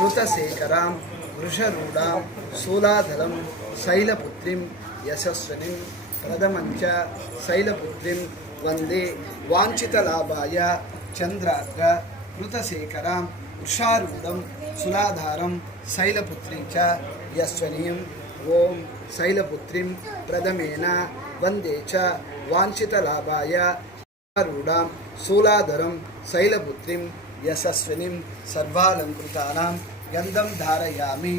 कृतशेखरां वृषरूढां शूलाधरं शैलपुत्रीं यशस्विनीं प्रथमञ्च शैलपुत्रीं वन्दे वाञ्छितलाभाय चन्द्रार्क कृतशेखरां वृषारूढं शूलाधारं शैलपुत्रीं च यशस्विनीं ओं शैलपुत्रीं प्रथमेन वन्दे च वाञ्छितलाभाय रूढां शूलाधरं शैलपुत्रीं यशस्विनीं सर्वालङ्कृतानां गन्धं धारयामि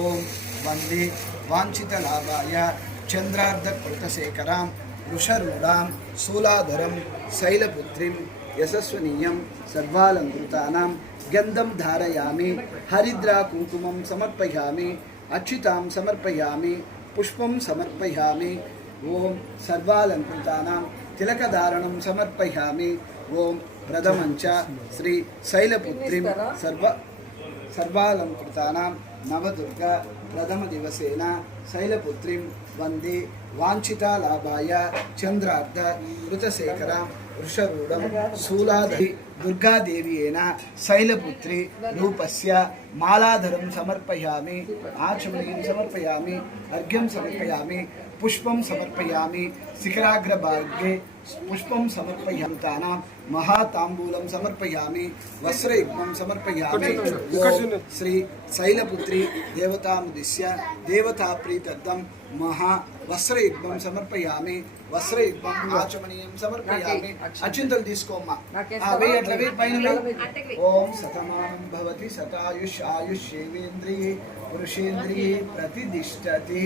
ओं वन्दे वाञ्छितलाभाय चन्द्रार्धकृतशेखरां वृषरूढां शूलाधरं शैलपुत्रीं यशस्विनीं सर्वालङ्कृतानां गन्धं धारयामि हरिद्रा कुङ्कुमं समर्पयामि अक्षितां समर्पयामि पुष्पं समर्पयामि ओं सर्वालङ्कृतानां तिलकधारणं समर्पयामि ओं प्रथमञ्च श्री शैलपुत्रीं सर्वालङ्कृतानां नवदुर्गा प्रथमदिवसेन शैलपुत्रीं वन्दे वाञ्छितालाभाय चन्द्रार्ध कृतशेखरां वृषरूढं शूलाधरी दुर्गादेव्येन शैलपुत्री रूपस्य मालाधरं समर्पयामि आचमनीं समर्पयामि अर्घ्यं समर्पयामि पुष्पं समर्पयामि शिखराग्रभागे पुष्पं समर्पयामि तानां महाताम्बूलं समर्पयामि वस्त्रयुग्मं समर्पयामि श्री शैलपुत्री देवतामुद्दिश्य देवताप्रीत्यर्थं महा वस्त्रयुग्मं समर्पयामि वस्त्रयुग्मं आचमनीयं समर्पयामि अचिंतल తీసుకోమ్మా అవే అట్లా వే పైన ఓం శతమానం భవతి శతాయుష్ ఆయుష్యేంద్రియే పురుషేంద్రియే ప్రతిదిష్టతి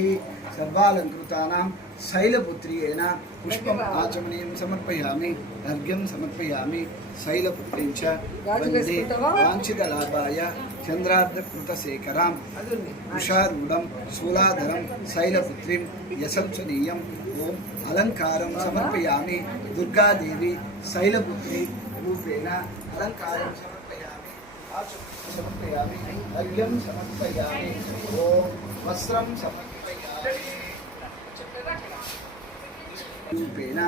సర్వాలంకృతానాం శైలపుత్రియేన పుష్పం ఆచమనీయం సమర్పయామి అర్ఘ్యం సమర్పయామి శైలపుత్రీం చ వందే వాంఛితలాభాయ చంద్రార్ధకృతశేఖరాం ఉషారూఢం శూలాధరం శైలపుత్రీం యశస్వినీయం ఓం అలంకారం సమర్పయామి దుర్గాదేవి శైలపుత్రి రూపేణ అలంకారం సమర్పయామి సమర్పయామి అర్ఘ్యం సమర్పయామి ఓం వస్త్రం సమర్పయామి रूपेण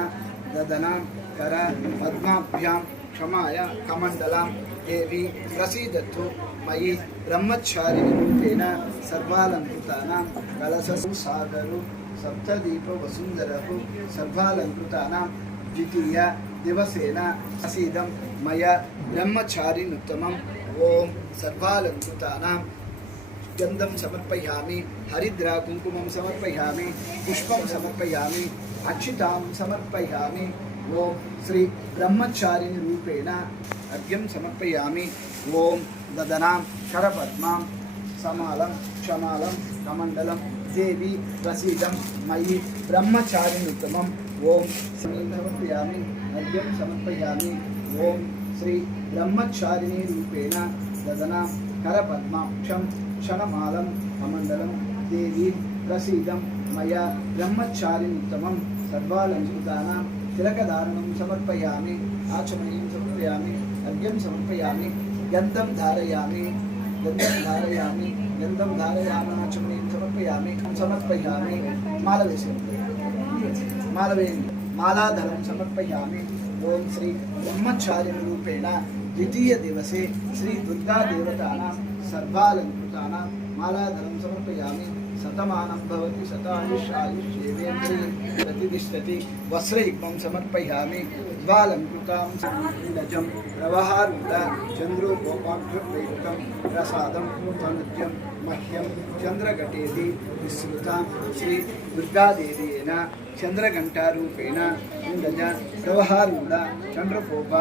ददनां कर पद्माभ्यां क्षमाय कमण्डलां देवी प्रसीदतु मयि ब्रह्मचारिणीरूपेण सर्वालङ्कृतानां कलशसु सागरु सप्तदीपवसुन्धरः सर्वालङ्कृतानां द्वितीय दिवसेन प्रसीदं मया ब्रह्मचारिणुत्तमम् ॐ सर्वालङ्कृतानां गंधम समर्पयामि हरिद्रा कुंकुमं समर्पयामि पुष्पं समर्पयामि अक्षितां समर्पयामि ओं श्री ब्रह्मचारिणी रूपेण अर्घ्यं समर्पयामि ओं ददनां करपद्मां समालं क्षमालं कमण्डलं देवी प्रसीदं मयि ब्रह्मचारिणुत्तमम् ओं समर्पयामि अर्घ्यं समर्पयामि ओं श्री ब्रह्मचारिणी रूपेण ददनां करपद्मां क्षणमालं कमण्डलं देवी प्रसीदं मया ब्रह्मचारिणुत्तमं सर्वालङ्कृतानां तिलकधारणं समर्पयामि आचमनीं समर्पयामि अर्घ्यं समर्पयामि गन्धं धारयामि आचमनीं समर्पयामि मालाधरं समर्पयामि ओं श्री ब्रह्मचारिणीरूपेण द्वितीय दिवसे श्री दुर्गा देवतानां सर्वालङ्कृतानां मालाधरं समर्पयामि शतमानं भवति शतायुष आयुष्येवेन्द्रिये प्रतिष्ठति वस्त्रयुग्मं समर्पयामि द्वालङ्कृतां नीलजं प्रवहारूढा चन्द्रोपोपाभ्युपैरुतं प्रसादं तनुज्यं मह्यं चन्द्रघटेति विस्मृतां श्री दुर्गादेव्येन चन्द्रघण्टारूपेण नीलज प्रवहारूढा चन्द्रपोप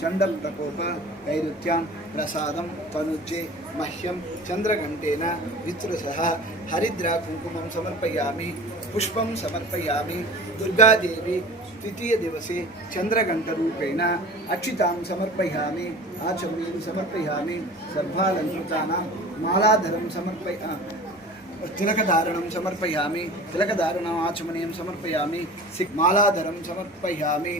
चण्डप्रकोप नैऋत्यां प्रसादं तनुज्ये मह्यं चन्द्रघण्टेन वितृसः हरिद्रा कुङ्कुमं समर्पयामि पुष्पं समर्पयामि दुर्गादेवी तृतीय दिवसे चन्द्रघण्टरूपेण अक्षितां समर्पयामि आचमनीं समर्पयामि सर्वालङ्कृतानां मालाधरं तिलकधारणं समर्पयामि तिलकधारणम् आचमनीं समर्पयामि मालाधरं समर्पयामि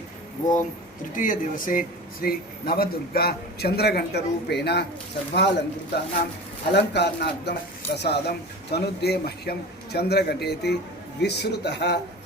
ओं तृतीय दिवसे श्री नवदुर्गा चन्द्रघण्टरूपेण सर्वालङ्कृतानाम् अलङ्कारणार्थं प्रसादं तनुद्ये मह्यं चन्द्रघटेति विश्रुतः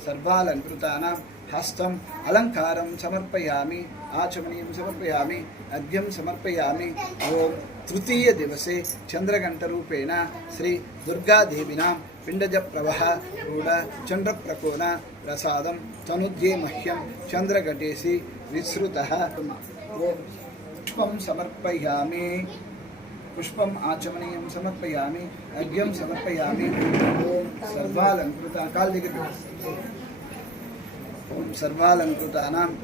सर्वालङ्कृतानां हस्तम् अलङ्कारं समर्पयामि आचमनीं समर्पयामि अर्घ्यं समर्पयामि ओं तृतीयदिवसे चन्द्रघण्टरूपेण श्री दुर्गादेवीनां पिण्डजप्रवः रूढ चन्द्रप्रकोण प्रसादं तनुद्ये मह्यं चन्द्रघटेसि विसृतः। पुष्पं समर्पयामि, पुष्पम् आचमनीयं समर्पयामि, अर्घ्यं समर्पयामि। ओम सर्वालंकृता काल दिखे ओम सर्वालंकृतानाम्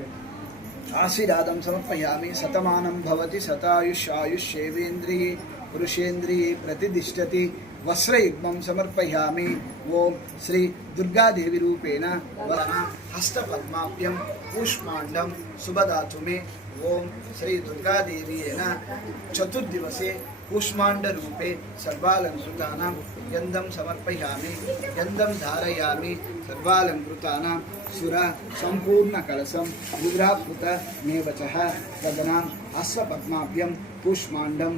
आशीर्वादं समर्पयामि। शतमानं भवति शतायुष्येवेन्द्रिये पुरुषेन्द्रिये प्रतिष्ठति। वस्त्रयुग्मं समर्पयामि। ओम श्री दुर्गादेवी रूपेण हस्तपद्माभ्यं कूष्माण्डं शुभदातु मे। ओम श्री दुर्गादेवीयेन चतुर्दिवसे कूष्माण्डरूपे सर्वालंकृतानां गन्धं समर्पयामि, गन्धं धारयामि। सर्वालंकृतानां सुर सम्पूर्णकलशं रुद्राकृत नेवचः तदनाम् हस्तपद्माभ्यं कूष्माण्डं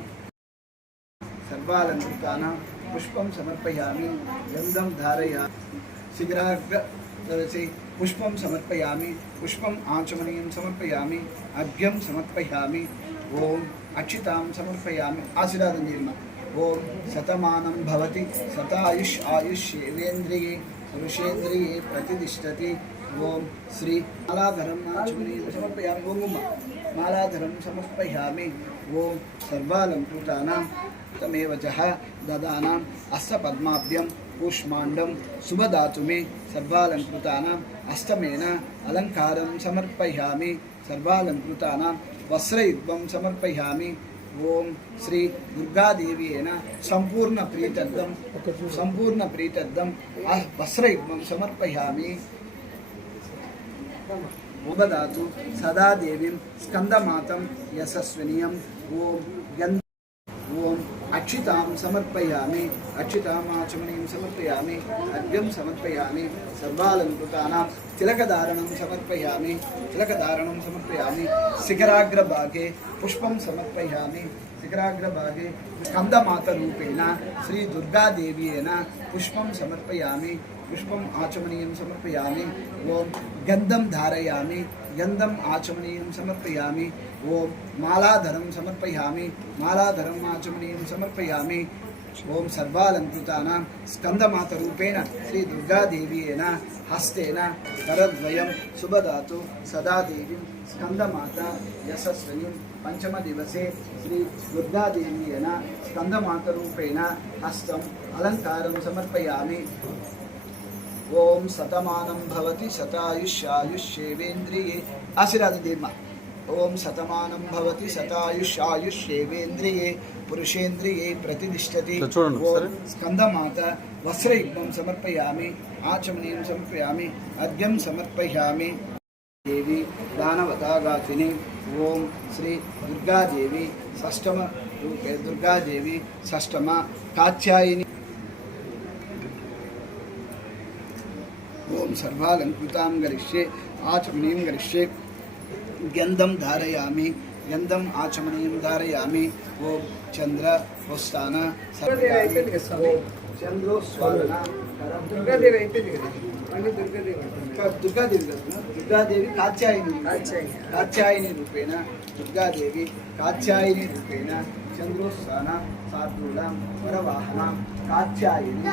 सर्वालंकृतानां पुष्पं समर्पयामि, गन्धं धारयामि। शिखराग्रसे पुष्पं समर्पयामि, पुष्पम् आचमनीयं समर्पयामि, अर्घ्यं समर्पयामि। ओम अक्षितां समर्पयामि। आशीर्वादं दीर्घ ओम शतमानं भवति शतायुष्येवेन्द्रिये पुरुषेन्द्रिये प्रतिष्ठति। ओम श्री मालाधरम् आचमनीयं समर्पयामि। ओम मालाधरं समर्पयामि। ओम सर्वालंकृतानां तमेव जः ददानाम् हस्तपद्माभ्यं कूष्माण्डं शुभदातु मे। सर्वालंकृतानाम् अष्टमेन अलङ्कारं समर्पयामि। सर्वालंकृतानां वस्त्रयुग्मं समर्पयामि। ओम श्री दुर्गादेवीयेन संपूर्ण प्रीतद्धं वस्त्रयुग्मं समर्पयामि। उपदातु सदा देवीं स्कन्दमातं यशस्विनीं। ओम अक्षितां समर्पयामि, अक्षिताम् आचमनीयं समर्पयामि, अर्घ्यं समर्पयामि। सर्वालंकृतानां तिलकधारणं समर्पयामि, तिलकधारणं समर्पयामि। शिखराग्रभागे पुष्पं समर्पयामि, शिखराग्रभागे स्कन्दमातरूपेण श्री दुर्गादेवीयेन पुष्पं समर्पयामि, पुष्पम् आचमनीयं समर्पयामि। ओम गन्धं धारयामि, गन्धम् आचमनीयं समर्पयामि। ओम मालाधरं समर्पयामि, मालाधरम् आचमनीयं समर्पयामि। ओम सर्वालंकृतानां स्कन्दमातरूपेण श्री दुर्गादेवीयेन हस्तेन करद्वयं शुभदातु सदा देवीं स्कन्दमाता यशस्विनीं। पंचमदिवसे श्री दुर्गादेवीयेन स्कन्दमातरूपेण हस्तम् अलङ्कारं समर्पयामि। ओम शतमानं भवति शतायुष्येवेन्द्रिये आशीर्वादं दीर्घ ओम शतमानं भवति शतायुष्येवेन्द्रिये पुरुषेन्द्रिये प्रतिष्ठति। ओम स्कन्दमाता वस्त्रयुग्मं समर्पयामि, आचमनीयं समर्पयामि, अर्घ्यं समर्पयामि। देवी दानवतागातिनी। ओम श्री दुर्गादेवी षष्ठम रूपे दुर्गादेवी षष्ठमा कात्यायिनी। ओम सर्वालंकृतां गरिष्ये, आचमनीयं गरिष्ये, गन्धं धारयामि, गन्धम् आचमनीयं धारयामि। ओम चंद्र वस्तान चंद्रोस्वाना दुर्गादेवी कात्यायिनी रूपेण दुर्गादेवी कात्यायिनी रूपेण चंद्रोस्वाना शार्दूलां वरवाहनां कात्यायिनी